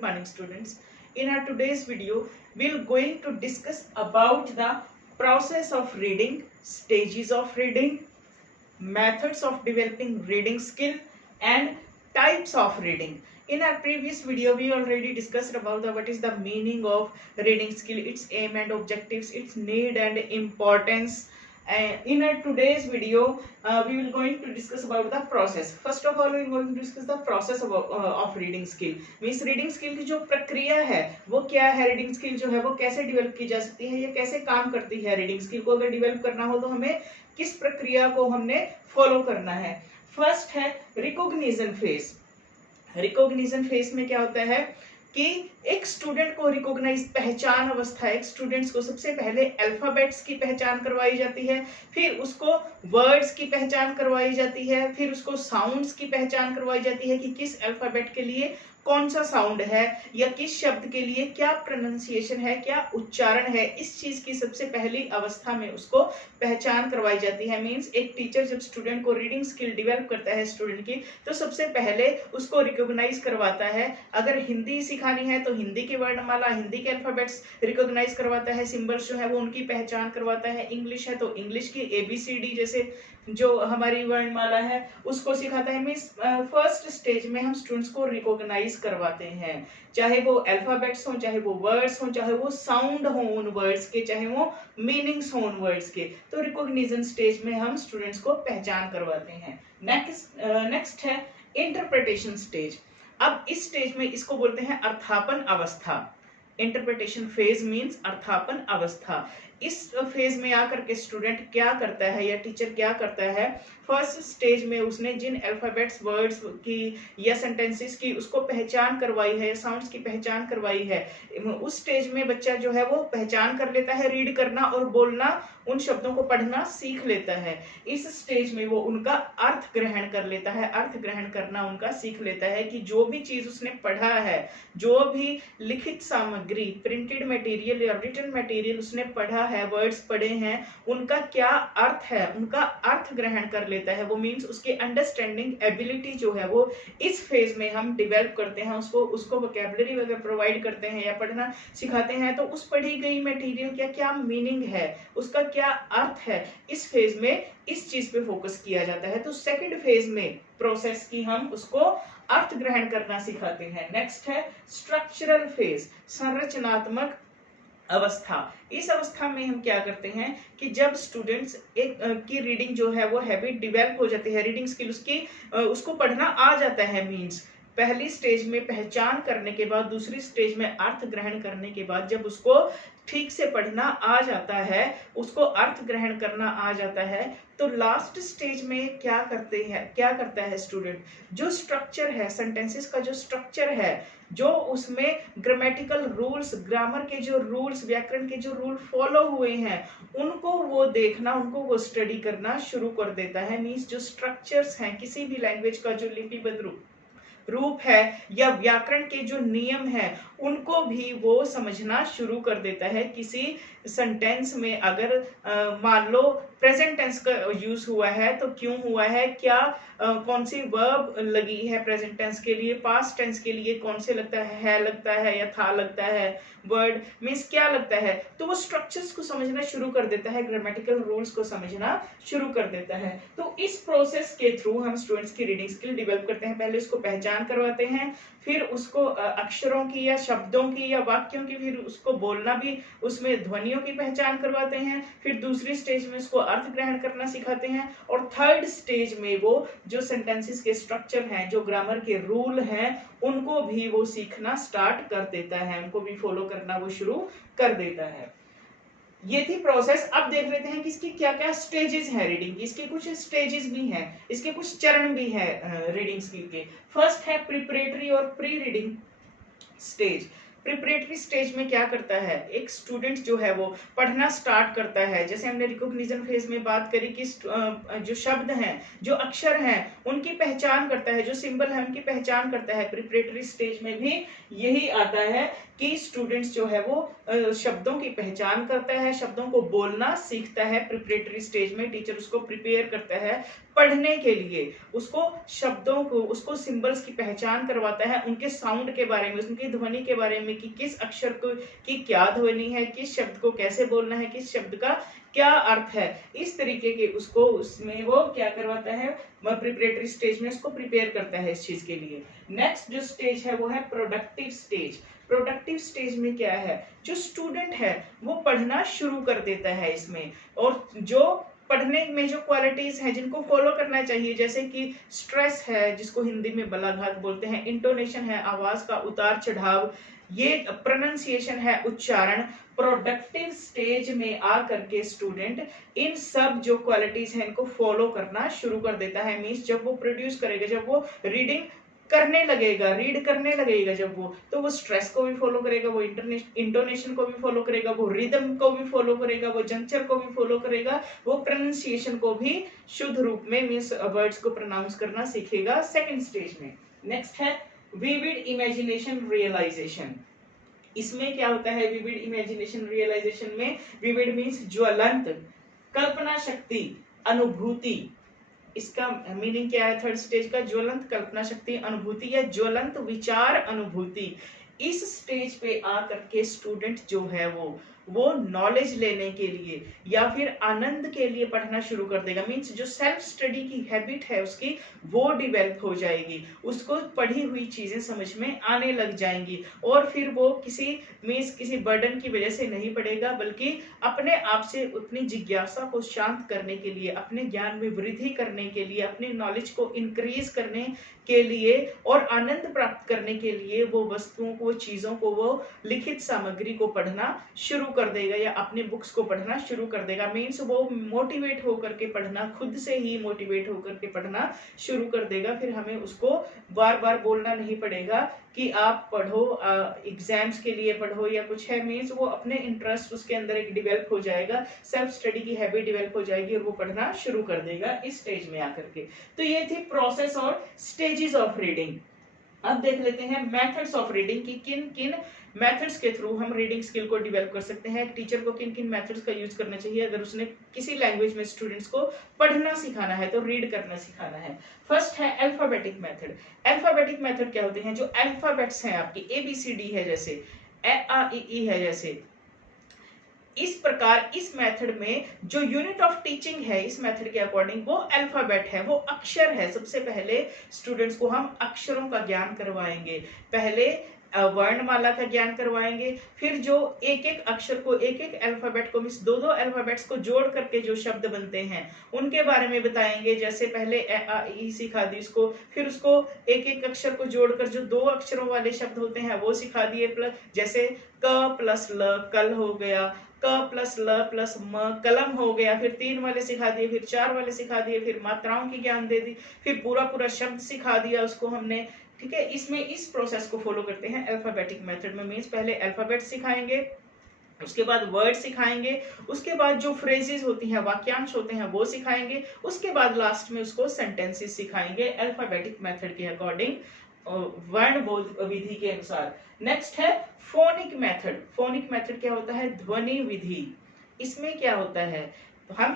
Good morning, students. In our today's video, we're going to discuss about the process of reading, stages of reading, methods of developing reading skill, and types of reading. In our previous video, we already discussed about what is the meaning of reading skill, its aim and objectives, its need and importance. In our today's video, we will going to discuss about the process. First of all, we are going to discuss the process of reading skill. Means reading skill की जो प्रक्रिया है वो क्या है, reading skill जो है वो कैसे डेवलप की जा सकती है या कैसे काम करती है। रीडिंग स्किल को अगर डेवलप करना हो तो हमें किस प्रक्रिया को हमने फॉलो करना है। फर्स्ट है रिकॉग्निशन फेज। रिकॉग्निशन फेज में क्या होता है कि एक स्टूडेंट को रिकॉग्नाइज पहचान अवस्था, एक स्टूडेंट्स को सबसे पहले अल्फाबेट्स की पहचान करवाई जाती है, फिर उसको वर्ड्स की पहचान करवाई जाती है, फिर उसको साउंड्स की पहचान करवाई जाती है कि किस अल्फाबेट के लिए कौन सा साउंड है या किस शब्द के लिए क्या प्रोनाउंसिएशन है, क्या उच्चारण है। इस चीज की सबसे पहली अवस्था में उसको पहचान करवाई जाती है। मींस एक टीचर जब स्टूडेंट को रीडिंग स्किल डेवलप करता है स्टूडेंट की, तो सबसे पहले उसको रिकॉग्नाइज करवाता है। अगर हिंदी सिखानी है तो हिंदी के वर्णमाला, हिंदी के अल्फाबेट्स रिकॉग्नाइज करवाता है, सिंबल्स जो है वो उनकी पहचान करवाता है। इंग्लिश है तो इंग्लिश की ABCD जैसे जो हमारी वर्णमाला है उसको सिखाता है। मींस फर्स्ट स्टेज में हम स्टूडेंट्स को रिकॉग्नाइज करवाते हैं, चाहे वो अल्फाबेट्स हो, चाहे वो वर्ड्स हो, चाहे वो साउंड हो उन वर्ड्स के, चाहे वो मीनिंग्स हो उन वर्ड्स के। तो रिकॉग्निशन स्टेज में हम स्टूडेंट्स को पहचान करवाते हैं। नेक्स्ट है इंटरप्रिटेशन स्टेज। अब इस स्टेज में इसको बोलते हैं अर्थापन अवस्था। इंटरप्रिटेशन फेज मींस अर्थापन अवस्था। इस फेज में आकर के स्टूडेंट क्या करता है या टीचर क्या करता है, फर्स्ट स्टेज में उसने जिन अल्फाबेट्स, वर्ड्स की या सेंटेंसेस की उसको पहचान करवाई है, साउंड्स की पहचान करवाई है, उस स्टेज में बच्चा जो है वो पहचान कर लेता है, रीड करना और बोलना, उन शब्दों को पढ़ना सीख लेता है। इस स्टेज में वो उनका अर्थ ग्रहण कर लेता है, अर्थ ग्रहण करना उनका सीख लेता है कि जो भी चीज उसने पढ़ा है, जो भी लिखित सामग्री, प्रिंटेड मटेरियल या रिटन मटेरियल उसने पढ़ा है, वर्ड्स पढ़े हैं, उनका क्या अर्थ है, उनका अर्थ ग्रहण कर लेता है। वो मींस उसकी अंडरस्टैंडिंग एबिलिटी जो है वो इस फेज में हम डेवलप करते हैं। उसको वोकैबुलरी वगैरह प्रोवाइड करते हैं या पढ़ना सिखाते हैं, तो उस पढ़ी गई मटेरियल का क्या मीनिंग है, उसका क्या अर्थ है, इस फेज में इस चीज पे फोकस किया जाता है। तो सेकंड फेज में प्रोसेस की हम उसको अर्थ ग्रहण करना सिखाते हैं। नेक्स्ट है स्ट्रक्चरल फेज, संरचनात्मक अवस्था। इस अवस्था में हम क्या करते हैं कि जब स्टूडेंट्स की रीडिंग जो है वो हैबिट डेवलप हो जाती है, रीडिंग स्किल उसको पढ़ना आ जाता है। मींस पहली स्टेज में पहचान करने के बाद, दूसरी स्टेज में अर्थ ग्रहण करने के बाद जब उसको ठीक से पढ़ना आ जाता है, उसको अर्थ ग्रहण करना आ जाता है, तो लास्ट स्टेज में क्या करता है स्टूडेंट, जो स्ट्रक्चर है, सेंटेंसेस का जो स्ट्रक्चर है, जो उसमें ग्रामेटिकल रूल्स, ग्रामर के जो रूल्स, व्याकरण के जो रूल फॉलो हुए हैं, उनको वो देखना, उनको वो स्टडी करना शुरू कर देता है। मींस जो स्ट्रक्चर्स हैं किसी भी लैंग्वेज का, जो लिपिबद्ध रूप है या व्याकरण के जो नियम है, उनको भी वो समझना शुरू कर देता है। किसी सेंटेंस में अगर मान लो प्रेजेंट टेंस का यूज हुआ है तो क्यों हुआ है, क्या कौन सी वर्ब लगी है प्रेजेंट टेंस के लिए, पास्ट टेंस के लिए कौन से लगता है लगता है या था लगता है, वर्ड मींस क्या लगता है, तो वो स्ट्रक्चर्स को समझना शुरू कर देता है, ग्रामेटिकल रूल्स को समझना शुरू कर देता है। तो इस प्रोसेस के थ्रू हम स्टूडेंट्स की रीडिंग स्किल डेवलप करते हैं। पहले उसको पहचान करवाते हैं, फिर उसको अक्षरों की या शब्दों की या वाक्यों की, फिर उसको बोलना भी, उसमें ध्वनियों की पहचान करवाते हैं, फिर दूसरी स्टेज में उसको अर्थ ग्रहण करना सिखाते हैं, और थर्ड स्टेज में वो जो सेंटेंसेस के स्ट्रक्चर हैं, जो ग्रामर के रूल हैं, उनको भी वो सीखना स्टार्ट कर देता है, उनको भी फॉलो करना वो शुरू कर देता है। ये थी प्रोसेस। अब देख लेते हैं कि इसकी क्या क्या स्टेजेस हैं रीडिंग की। इसके कुछ स्टेजेस भी हैं, इसके कुछ चरण भी हैं रीडिंग स्किल के। फर्स्ट है प्रिपरेटरी और pre reading stage. Preparatory stage में क्या करता है, एक स्टूडेंट जो है वो पढ़ना स्टार्ट करता है। जैसे हमने रिकॉग्निशन फेज में बात करी कि जो शब्द हैं, जो अक्षर हैं, उनकी पहचान करता है, जो सिंबल है उनकी पहचान करता है। प्रिपरेटरी स्टेज में भी यही आता है कि स्टूडेंट्स जो है वो शब्दों की पहचान करता है, शब्दों को बोलना सीखता है। प्रिपरेटरी स्टेज में टीचर उसको प्रिपेयर करता है पढ़ने के लिए, उसको शब्दों को, उसको सिंबल्स की पहचान करवाता है, उनके साउंड के बारे में, उनकी ध्वनि के बारे में कि किस अक्षर को की क्या ध्वनि है, किस शब्द को कैसे बोलना है, किस शब्द का क्या अर्थ है। इस तरीके के उसको उसमें वो क्या करवाता है, प्रिपरेटरी स्टेज में उसको प्रिपेयर करता है इस चीज के लिए। नेक्स्ट जो स्टेज है वो है प्रोडक्टिव स्टेज। प्रोडक्टिव स्टेज में क्या है, जो स्टूडेंट है वो पढ़ना शुरू कर देता है इसमें, और जो पढ़ने में जो क्वालिटीज हैं जिनको फॉलो करना चाहिए, जैसे कि स्ट्रेस है जिसको हिंदी में बलाघात बोलते हैं, इंटोनेशन है आवाज का उतार चढ़ाव, ये प्रोनाउंसिएशन है उच्चारण, प्रोडक्टिव स्टेज में आकर के स्टूडेंट इन सब जो क्वालिटीज हैं इनको फॉलो करना शुरू कर देता है। मींस जब वो प्रोड्यूस करेगा, जब वो रीडिंग करने लगेगा, रीड करने लगेगा जब वो, तो वो स्ट्रेस को भी फॉलो करेगा, वो इंटोनेशन को भी फॉलो करेगा, वो रिदम को भी फॉलो करेगा, वो जंक्चर को भी फॉलो करेगा, वो प्रोनाउंसिएशन को भी शुद्ध रूप में मींस वर्ड्स को प्रोनाउंस करना सीखेगा सेकंड स्टेज में। नेक्स्ट है विविड इमेजिनेशन रियलाइजेशन। इसमें क्या होता है, विविड इमेजिनेशन रियलाइजेशन में, विविड मींस ज्वलंत, कल्पना शक्ति, अनुभूति। इसका मीनिंग क्या है थर्ड स्टेज का, ज्वलंत कल्पना शक्ति, अनुभूति या ज्वलंत विचार अनुभूति। इस स्टेज पे आकर के स्टूडेंट जो है वो नॉलेज लेने के लिए या फिर आनंद के लिए पढ़ना शुरू कर देगा। मींस जो सेल्फ स्टडी की हैबिट है उसकी वो डेवलप हो जाएगी, उसको पढ़ी हुई चीजें समझ में आने लग जाएंगी, और फिर वो किसी बर्डन की वजह से नहीं पढ़ेगा, बल्कि अपने आप से अपनी जिज्ञासा को शांत करने के लिए, अपने ज्ञान में वृद्धि करने के लिए, अपनी नॉलेज को इंक्रीज करने के लिए और आनंद प्राप्त करने के लिए वो वस्तुओं को, चीजों को, वो लिखित सामग्री को पढ़ना शुरू कर देगा या अपनी बुक्स को पढ़ना शुरू कर देगा। मीन्स वो मोटिवेट होकर के पढ़ना, खुद से ही मोटिवेट होकर के पढ़ना शुरू कर देगा। फिर हमें उसको बार बार बोलना नहीं पड़ेगा कि आप पढ़ो, एग्जाम्स के लिए पढ़ो या कुछ है। मीन्स वो अपने इंटरेस्ट उसके अंदर एक डेवलप हो जाएगा, सेल्फ स्टडी की हैबिट डेवलप हो जाएगी और वो पढ़ना शुरू कर देगा इस स्टेज में आकर के। तो ये थी प्रोसेस और स्टेजेस ऑफ रीडिंग। अब देख लेते हैं मेथड्स ऑफ रीडिंग की किन किन मेथड्स के थ्रू हम रीडिंग स्किल को डेवलप कर सकते हैं। टीचर को किन किन मेथड्स का यूज करना चाहिए अगर उसने किसी लैंग्वेज में स्टूडेंट्स को पढ़ना सिखाना है, तो रीड करना सिखाना है। फर्स्ट है अल्फाबेटिक मेथड। अल्फाबेटिक मेथड क्या होते हैं, जो अल्फाबेट्स हैं आपकी ABCD है, जैसे A है, जैसे इस प्रकार इस मेथड में जो यूनिट ऑफ टीचिंग है इस मेथड के अकॉर्डिंग वो अल्फाबेट है, वो अक्षर है। सबसे पहले स्टूडेंट्स को हम अक्षरों का ज्ञान करवाएंगे, पहले वर्णमाला का ज्ञान करवाएंगे, फिर जो एक एक अक्षर को, एक एक अल्फाबेट को, मींस दो दो अल्फाबेट्स को जोड़ करके जो शब्द बनते हैं उनके बारे में बताएंगे। जैसे पहले A सिखा दी उसको, फिर उसको एक एक अक्षर को जोड़कर जो दो अक्षरों वाले शब्द होते हैं वो सिखा दिए। प्लस जैसे क प्लस ल कल हो गया, क प्लस ल प्लस म कलम हो गया, फिर 3 वाले सिखा दिए, फिर 4 वाले सिखा दिए, फिर मात्राओं की ज्ञान दे दी, फिर पूरा पूरा शब्द सिखा दिया उसको हमने। ठीक है, इसमें इस प्रोसेस को फॉलो करते हैं अल्फाबेटिक मेथड में। मींस पहले अल्फाबेट सिखाएंगे, उसके बाद वर्ड सिखाएंगे, उसके बाद जो फ्रेजेस होती हैं, वाक्यांश होते हैं वो सिखाएंगे, उसके बाद लास्ट में उसको सेंटेंसेस सिखाएंगे अल्फाबेटिक मेथड के अकॉर्डिंग, वर्ण बोध विधि के अनुसार। नेक्स्ट है फोनिक मेथड। फोनिक मेथड क्या होता है, ध्वनि विधि। इसमें क्या होता है, हम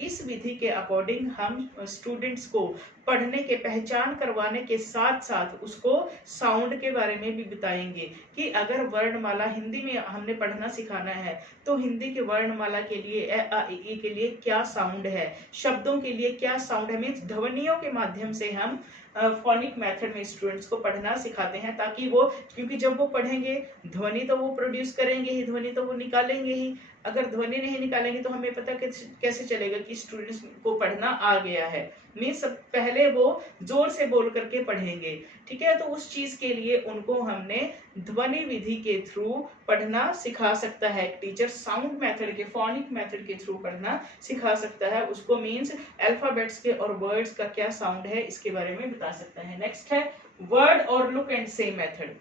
इस विधि के अकॉर्डिंग हम स्टूडेंट्स को पढ़ने के पहचान करवाने के साथ साथ उसको साउंड के बारे में भी बताएंगे कि अगर वर्णमाला हिंदी में हमने पढ़ना सिखाना है तो हिंदी के वर्णमाला के लिए ए के लिए क्या साउंड है, शब्दों के लिए क्या साउंड है। मीन्स ध्वनियों के माध्यम से हम फोनिक मेथड में स्टूडेंट्स को पढ़ना सिखाते हैं, ताकि वो, क्योंकि जब वो पढ़ेंगे ध्वनि तो वो प्रोड्यूस करेंगे ही, ध्वनि तो वो निकालेंगे ही। अगर ध्वनि नहीं निकालेंगे तो हमें पता कैसे चलेगा कि स्टूडेंट्स को पढ़ना आ गया है। मीन्स पहले वो जोर से बोल करके पढ़ेंगे। ठीक है, तो उस चीज के लिए उनको हमने ध्वनि विधि के थ्रू पढ़ना सिखा सकता है। टीचर साउंड मेथड के, फोनिक मेथड के थ्रू पढ़ना सिखा सकता है उसको। मीन्स अल्फाबेट्स के और वर्ड्स का क्या साउंड है इसके बारे में बता सकता है। नेक्स्ट है वर्ड और लुक एंड से मेथड।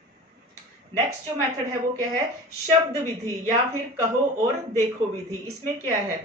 नेक्स्ट जो मेथड है वो क्या है, शब्द विधि या फिर कहो और देखो विधि। इसमें क्या है,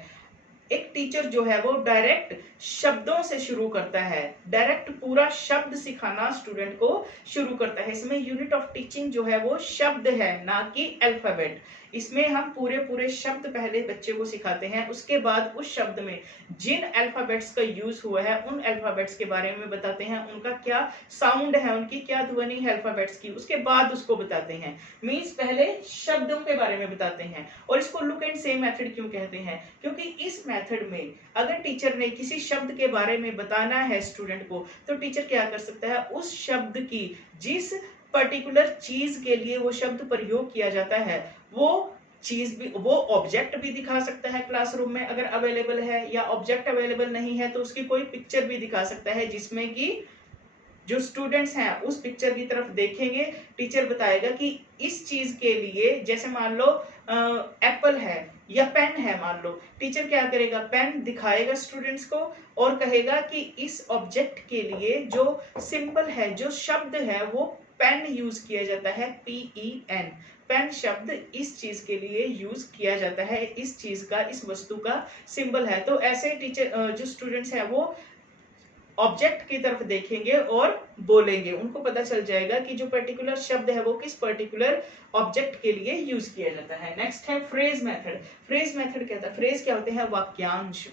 एक टीचर जो है वो डायरेक्ट शब्दों से शुरू करता है, डायरेक्ट पूरा शब्द सिखाना स्टूडेंट को शुरू करता है। इसमें यूनिट ऑफ टीचिंग जो है वो शब्द है, ना कि अल्फाबेट। इसमें हम पूरे पूरे शब्द पहले बच्चे को सिखाते हैं, उसके बाद उस शब्द में जिन अल्फाबेट्स का यूज हुआ है उन अल्फाबेट्स के बारे में बताते हैं, उनका क्या साउंड है, उनकी क्या ध्वनि है अल्फाबेट्स की, उसके बाद उसको बताते हैं। मींस पहले शब्दों के बारे में बताते हैं। और इसको लुक एंड से मेथड क्यों कहते हैं, क्योंकि इस मेथड में अगर टीचर ने किसी शब्द के बारे में बताना है स्टूडेंट को, तो टीचर क्या कर सकता है, उस शब्द की जिस पर्टिकुलर चीज के लिए वो शब्द प्रयोग किया जाता है वो चीज भी, वो ऑब्जेक्ट भी दिखा सकता है क्लासरूम में अगर अवेलेबल है, या ऑब्जेक्ट अवेलेबल नहीं है तो उसकी कोई पिक्चर भी दिखा सकता है, जिसमें कि जो स्टूडेंट्स हैं उस पिक्चर की तरफ देखेंगे, टीचर बताएगा कि इस चीज के लिए, जैसे मान लो एप्पल है या पेन है, मान लो टीचर क्या करेगा, पेन दिखाएगा स्टूडेंट्स को और कहेगा कि इस ऑब्जेक्ट के लिए जो सिंबल है, जो शब्द है, वो पेन यूज किया जाता है, PEN। पेन शब्द इस चीज के लिए यूज किया जाता है, इस चीज का, इस वस्तु का सिंबल है। तो ऐसे टीचर जो स्टूडेंट्स हैं वो ऑब्जेक्ट की तरफ देखेंगे और बोलेंगे, उनको पता चल जाएगा कि जो पर्टिकुलर शब्द है वो किस पर्टिकुलर ऑब्जेक्ट के लिए यूज किया जाता है। नेक्स्ट है फ्रेज मेथड। फ्रेज मेथड क्या होता है, फ्रेज क्या होते हैं, वाक्यांश,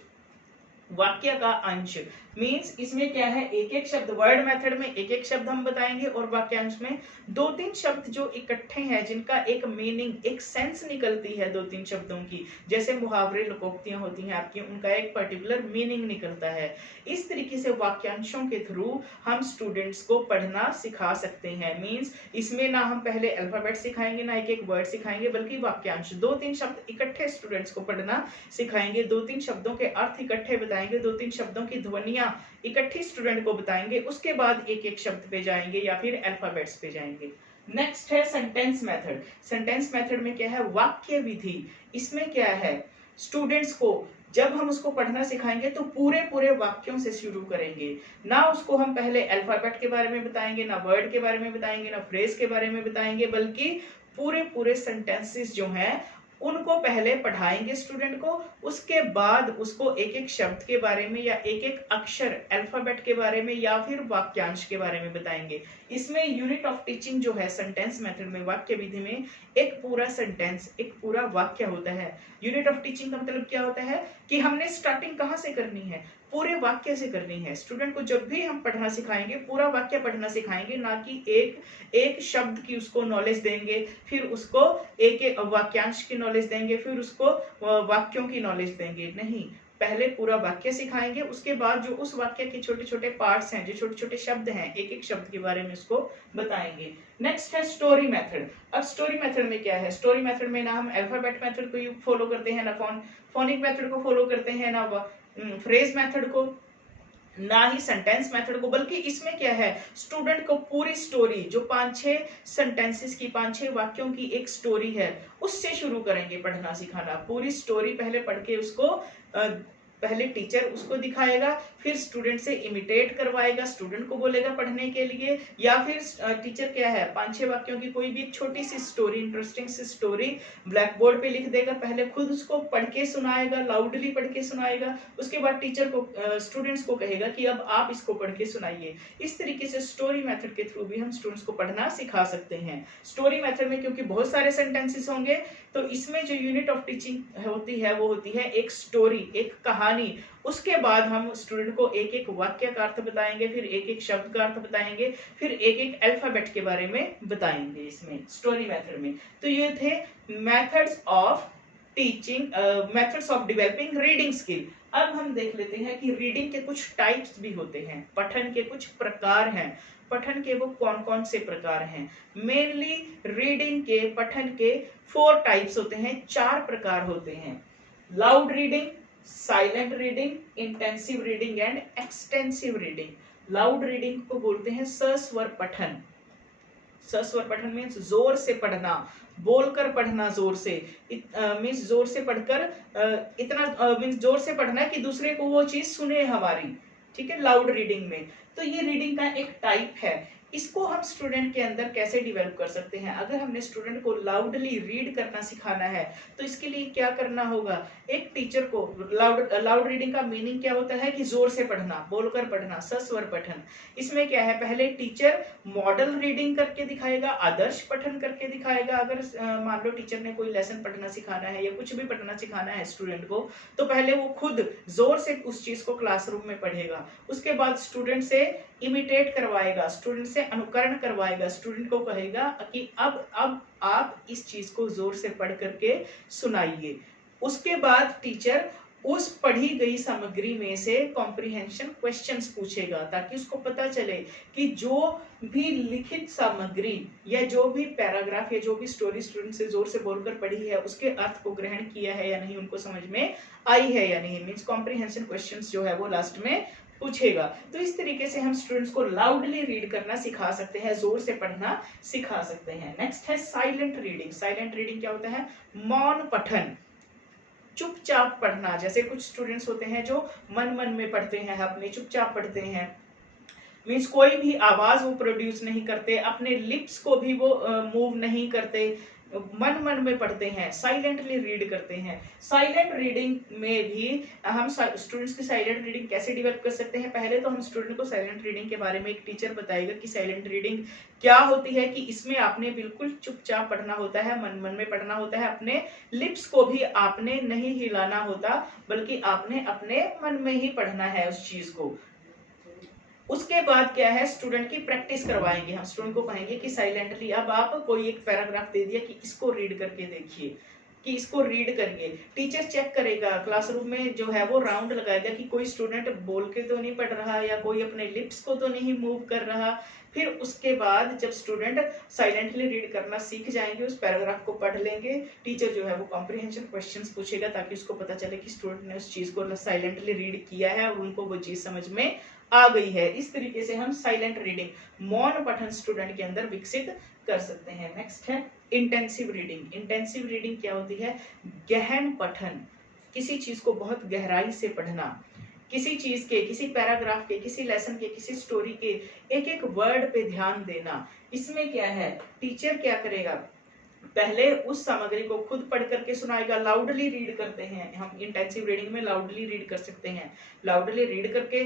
वाक्य का अंश। मींस इसमें क्या है, एक एक शब्द, वर्ड मेथड में एक एक शब्द हम बताएंगे और वाक्यांश में दो तीन शब्द जो इकट्ठे हैं, जिनका एक मीनिंग, एक सेंस निकलती है दो तीन शब्दों की, जैसे मुहावरे लोकोक्तियां होती हैं आपकी, उनका एक पर्टिकुलर मीनिंग निकलता है। इस तरीके से वाक्यांशों के थ्रू हम स्टूडेंट्स को पढ़ना सिखा सकते हैं। मींस इसमें ना हम पहले अल्फाबेट सिखाएंगे, ना एक एक वर्ड सिखाएंगे, बल्कि वाक्यांश, दो तीन शब्द इकट्ठे स्टूडेंट्स को पढ़ना सिखाएंगे, दो तीन शब्दों के अर्थ इकट्ठे बताएंगे, दो तीन शब्दों की ध्वनियां इकट्ठी स्टूडेंट को बताएंगे, उसके बाद एक एक शब्द पे जाएंगे या फिर अल्फाबेट्स पे जाएंगे। नेक्स्ट है सेंटेंस मेथड। सेंटेंस मेथड में क्या है, वाक्य विधि। इसमें क्या है, स्टूडेंट्स को जब हम उसको पढ़ना सिखाएंगे तो पूरे पूरे वाक्यों से शुरू करेंगे, ना उसको हम पहले अल्फाबेट के बारे में बताएंगे, ना वर्ड के बारे में बताएंगे, ना फ्रेज के बारे में बताएंगे, बल्कि पूरे पूरे सेंटेंसेस जो हैं उनको पहले पढ़ाएंगे स्टूडेंट को, उसके बाद उसको एक एक शब्द के बारे में या एक एक अक्षर अल्फाबेट के बारे में या फिर वाक्यांश के बारे में बताएंगे। इसमें यूनिट ऑफ टीचिंग जो है सेंटेंस मेथड में, वाक्य विधि में, एक पूरा सेंटेंस, एक पूरा वाक्य होता है। यूनिट ऑफ टीचिंग का मतलब क्या होता है कि हमने स्टार्टिंग कहाँ से करनी है, पूरे वाक्य से करनी है। स्टूडेंट को जब भी हम पढ़ना सिखाएंगे पूरा वाक्य पढ़ना सिखाएंगे, ना कि एक एक शब्द की उसको नॉलेज देंगे, फिर उसको एक एक वाक्यांश की नॉलेज देंगे, फिर उसको वाक्यों की नॉलेज देंगे। नहीं, पहले पूरा वाक्य सिखाएंगे, उसके बाद जो उस वाक्य के छोटे छोटे पार्ट्स हैं, जो छोटे छोटे शब्द हैं, एक एक शब्द के बारे में उसको बताएंगे। नेक्स्ट है स्टोरी मेथड। अब स्टोरी मेथड में क्या है, स्टोरी मेथड में ना हम अल्फाबेट मेथड को फॉलो करते हैं, ना फोनिक मेथड को फॉलो करते हैं, ना फ्रेज मेथड को, ना ही सेंटेंस मेथड को, बल्कि इसमें क्या है, स्टूडेंट को पूरी स्टोरी, जो 5-6 सेंटेंसेस की, 5-6 वाक्यों की एक स्टोरी है, उससे शुरू करेंगे पढ़ना सिखाना। पूरी स्टोरी पहले पढ़ के उसको पहले टीचर उसको दिखाएगा, फिर स्टूडेंट से इमिटेट करवाएगा, स्टूडेंट को बोलेगा पढ़ने के लिए, या फिर टीचर क्या है 5-6 वाक्यों की कोई भी एक छोटी सी स्टोरी, इंटरेस्टिंग सी स्टोरी ब्लैक बोर्ड पे लिख देगा, पहले खुद उसको पढ़ के सुनाएगा, लाउडली पढ़ के सुनाएगा, उसके बाद टीचर को स्टूडेंट्स को कहेगा कि अब आप इसको पढ़ के सुनाइए। इस तरीके से स्टोरी मेथड के थ्रू भी हम स्टूडेंट्स को पढ़ना सिखा सकते हैं। स्टोरी मेथड में क्योंकि बहुत सारे सेंटेंसेस होंगे, तो इसमें जो यूनिट ऑफ टीचिंग होती है वो होती है एक स्टोरी, एक कहानी। उसके बाद हम स्टूडेंट को एक एक वाक्य का अर्थ बताएंगे, फिर एक एक शब्द का अर्थ बताएंगे, फिर एक एक अल्फाबेट के बारे में बताएंगे इसमें स्टोरी मेथड में। तो ये थे methods of teaching, methods of developing reading skill. अब हम देख लेते हैं कि रीडिंग के कुछ टाइप्स भी होते हैं, पठन के कुछ प्रकार हैं। पठन के वो कौन कौन से प्रकार हैं, मेनली रीडिंग के, पठन के 4 टाइप्स होते हैं, 4 प्रकार होते हैं। Loud reading, silent reading, intensive reading and extensive reading. Loud reading को बोलते हैं सस्वर पठन। सस्वर पठन मीन्स जोर से पढ़ना, बोलकर पढ़ना, जोर से, मीन्स जोर से पढ़कर, इतना मीन्स जोर से पढ़ना कि दूसरे को वो चीज सुने हमारी, ठीक है, लाउड रीडिंग में। तो ये रीडिंग का एक टाइप है। इसको हम स्टूडेंट के अंदर कैसे डिवेलप कर सकते हैं? अगर हमने स्टूडेंट को लाउडली रीड करना सिखाना है तो इसके लिए क्या करना होगा? एक टीचर को लाउड रीडिंग का मीनिंग क्या होता है कि जोर से पढ़ना, बोलकर पढ़ना, सस्वर पठन। इसमें क्या है, पहले टीचर मॉडल रीडिंग करके दिखाएगा, आदर्श पठन करके दिखाएगा। अगर मान लो टीचर ने कोई लेसन पढ़ना सिखाना है या कुछ भी पढ़ना सिखाना है स्टूडेंट को, तो पहले वो खुद जोर से उस चीज को क्लासरूम में पढ़ेगा, उसके बाद स्टूडेंट से इमिटेट करवाएगा, स्टूडेंट से अनुकरण करवाएगा, स्टूडेंट को कहेगा कि अब आप इस चीज को जोर से पढ़ करके सुनाइए। उसके बाद टीचर उस पढ़ी गई सामग्री में से कॉम्प्रिहेंशन क्वेश्चंस पूछेगा, ताकि उसको पता चले कि जो भी लिखित सामग्री या जो भी पैराग्राफ या जो भी स्टोरी स्टूडेंट से जोर से बोलकर पढ़ी है उसके अर्थ को ग्रहण किया है या नहीं, उनको समझ में आई है या नहीं। मीन्स कॉम्प्रिहेंशन क्वेश्चंस जो है वो लास्ट में पूछेगा। तो इस तरीके से हम स्टूडेंट्स को लाउडली रीड करना सिखा सकते हैं, जोर से पढ़ना सिखा सकते हैं। नेक्स्ट है साइलेंट रीडिंग। साइलेंट रीडिंग क्या होता है? मौन पठन, चुपचाप पढ़ना। जैसे कुछ स्टूडेंट्स होते हैं जो मन मन में पढ़ते हैं, अपने चुपचाप पढ़ते हैं, मीन्स कोई भी आवाज वो प्रोड्यूस नहीं करते, अपने लिप्स को भी वो मूव नहीं करते, मन मन में पढ़ते हैं, साइलेंटली रीड करते हैं। साइलेंट रीडिंग में भी हम स्टूडेंट्स की साइलेंट रीडिंग कैसे डेवलप कर सकते हैं? पहले तो हम स्टूडेंट को साइलेंट रीडिंग के बारे में एक टीचर बताएगा कि साइलेंट रीडिंग क्या होती है, कि इसमें आपने बिल्कुल चुपचाप पढ़ना होता है, मन मन में पढ़ना होता है, अपने लिप्स को भी आपने नहीं हिलाना होता, बल्कि आपने अपने मन में ही पढ़ना है उस चीज को। उसके बाद क्या है, स्टूडेंट की प्रैक्टिस करवाएंगे। हम स्टूडेंट को कहेंगे कि साइलेंटली अब आप कोई एक पैराग्राफ दे दिया कि इसको रीड करके देखिए, कि इसको रीड करिए। टीचर चेक करेगा, क्लासरूम में जो है वो राउंड लगाएगा कि कोई स्टूडेंट बोल के तो नहीं पढ़ रहा या कोई अपने लिप्स को तो नहीं मूव कर रहा। फिर उसके बाद जब स्टूडेंट साइलेंटली रीड करना सीख जाएंगे, उस पैराग्राफ को पढ़ लेंगे, टीचर जो है वो कॉम्प्रिहेंशन क्वेश्चंस पूछेगा, ताकि उसको पता चले कि स्टूडेंट ने उस चीज को साइलेंटली रीड किया है और उनको वो चीज समझ में आ गई है। इस तरीके से हम साइलेंट रीडिंग, मौन पठन स्टूडेंट के अंदर विकसित कर सकते हैं। नेक्स्ट है इंटेंसिव रीडिंग। इंटेंसिव रीडिंग क्या होती है? गहन पठन, किसी चीज को बहुत गहराई से पढ़ना, किसी चीज के, किसी पैराग्राफ के, किसी लेसन के, किसी स्टोरी के एक एक वर्ड पे ध्यान देना। इसमें क्या है, टीचर क्या करेगा, पहले उस सामग्री को खुद पढ़ करके सुनाएगा, लाउडली रीड करते हैं हम इंटेंसिव रीडिंग में, लाउडली रीड कर सकते हैं, लाउडली रीड करके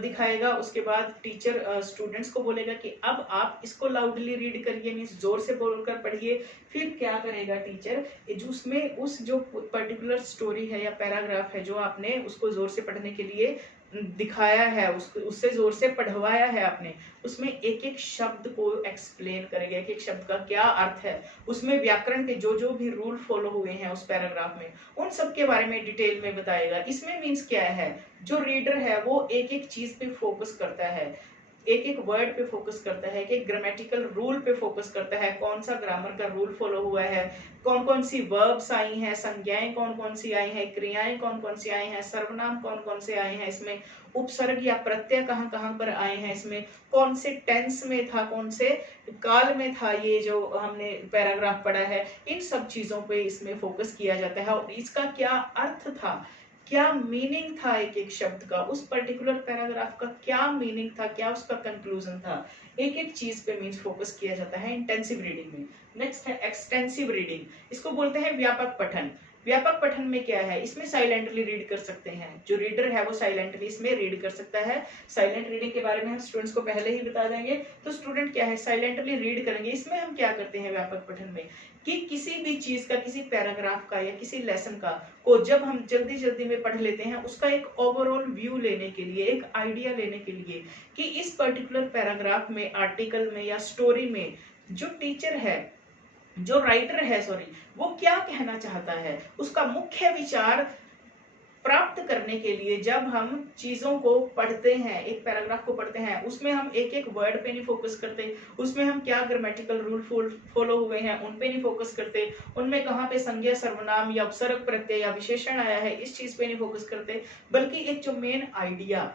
दिखाएगा। उसके बाद टीचर स्टूडेंट्स को बोलेगा कि अब आप इसको लाउडली रीड करिए, मीन्स जोर से बोलकर पढ़िए। फिर क्या करेगा टीचर, उसमें उस जो पर्टिकुलर स्टोरी है या पैराग्राफ है जो आपने उसको जोर से पढ़ने के लिए दिखाया है, उससे जोर से पढ़वाया है आपने, उसमें एक एक शब्द को एक्सप्लेन करेगा, एक एक शब्द का क्या अर्थ है, उसमें व्याकरण के जो जो भी रूल फॉलो हुए हैं उस पैराग्राफ में, उन सब के बारे में डिटेल में बताएगा। इसमें मीन्स क्या है, जो रीडर है वो एक एक चीज पे फोकस करता है, एक एक वर्ड पे फोकस करता है, एक ग्रामेटिकल रूल पे फोकस करता है, कौन सा ग्रामर का रूल फॉलो हुआ है, कौन कौन सी वर्ब्स आई हैं, संज्ञाएं कौन कौन सी आई हैं, क्रियाएं कौन कौन सी आई हैं, सर्वनाम कौन कौन से आए हैं, इसमें उपसर्ग या प्रत्यय कहाँ कहाँ पर आए हैं, इसमें कौन से टेंस में था, कौन से काल में था ये जो हमने पैराग्राफ पढ़ा है, इन सब चीजों पे इसमें फोकस किया जाता है। और इसका क्या अर्थ था, क्या मीनिंग था एक एक शब्द का, उस पर्टिकुलर पैराग्राफ का क्या मीनिंग था, क्या उसका कंक्लूजन था, एक एक चीज पे मीन्स फोकस किया जाता है इंटेंसिव रीडिंग में। नेक्स्ट है एक्सटेंसिव रीडिंग, इसको बोलते हैं व्यापक पठन। व्यापक पठन में क्या है, इसमें साइलेंटली रीड कर सकते हैं, जो रीडर है वो साइलेंटली इसमें रीड कर सकता है। साइलेंट रीडिंग के बारे में हम स्टूडेंट्स को पहले ही बता देंगे, तो स्टूडेंट क्या है साइलेंटली रीड करेंगे। इसमें हम क्या करते हैं व्यापक पठन में, कि किसी भी चीज का, किसी पैराग्राफ का या किसी लेसन का को जब हम जल्दी जल्दी में पढ़ लेते हैं, उसका एक ओवरऑल व्यू लेने के लिए, एक आइडिया लेने के लिए कि इस पर्टिकुलर पैराग्राफ में, आर्टिकल में या स्टोरी में जो टीचर है, जो राइटर है सॉरी, वो क्या कहना चाहता है, उसका मुख्य विचार प्राप्त करने के लिए जब हम चीजों को पढ़ते हैं, एक पैराग्राफ को पढ़ते हैं, उसमें हम एक एक वर्ड पे नहीं फोकस करते, उसमें हम क्या ग्रामेटिकल रूल फॉलो हुए हैं उन पे नहीं फोकस करते, उनमें कहाँ पे संज्ञा, सर्वनाम या उपसर्ग, प्रत्यय या विशेषण आया है, इस चीज पे नहीं फोकस करते, बल्कि एक जो मेन आइडिया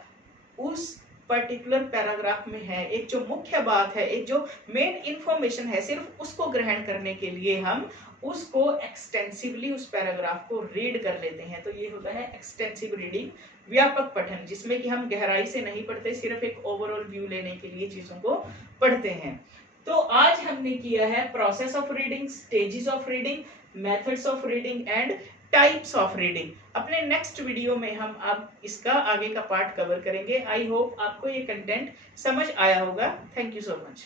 उस पर्टिकुलर पैराग्राफ में है, एक जो मुख्य बात है, एक जो मेन इंफॉर्मेशन है, सिर्फ उसको ग्रहण करने के लिए हम उसको एक्सटेंसिवली उस पैराग्राफ को रीड कर लेते हैं। तो ये होता है एक्सटेंसिव रीडिंग, व्यापक पठन, जिसमें कि हम गहराई से नहीं पढ़ते, सिर्फ एक ओवरऑल व्यू लेने के लिए चीजों को पढ़ते हैं। तो आज हमने किया है process of reading, stages of reading, methods of reading and types of reading. अपने नेक्स्ट वीडियो में हम अब इसका आगे का पार्ट कवर करेंगे। आई होप आपको ये कंटेंट समझ आया होगा। Thank you so much.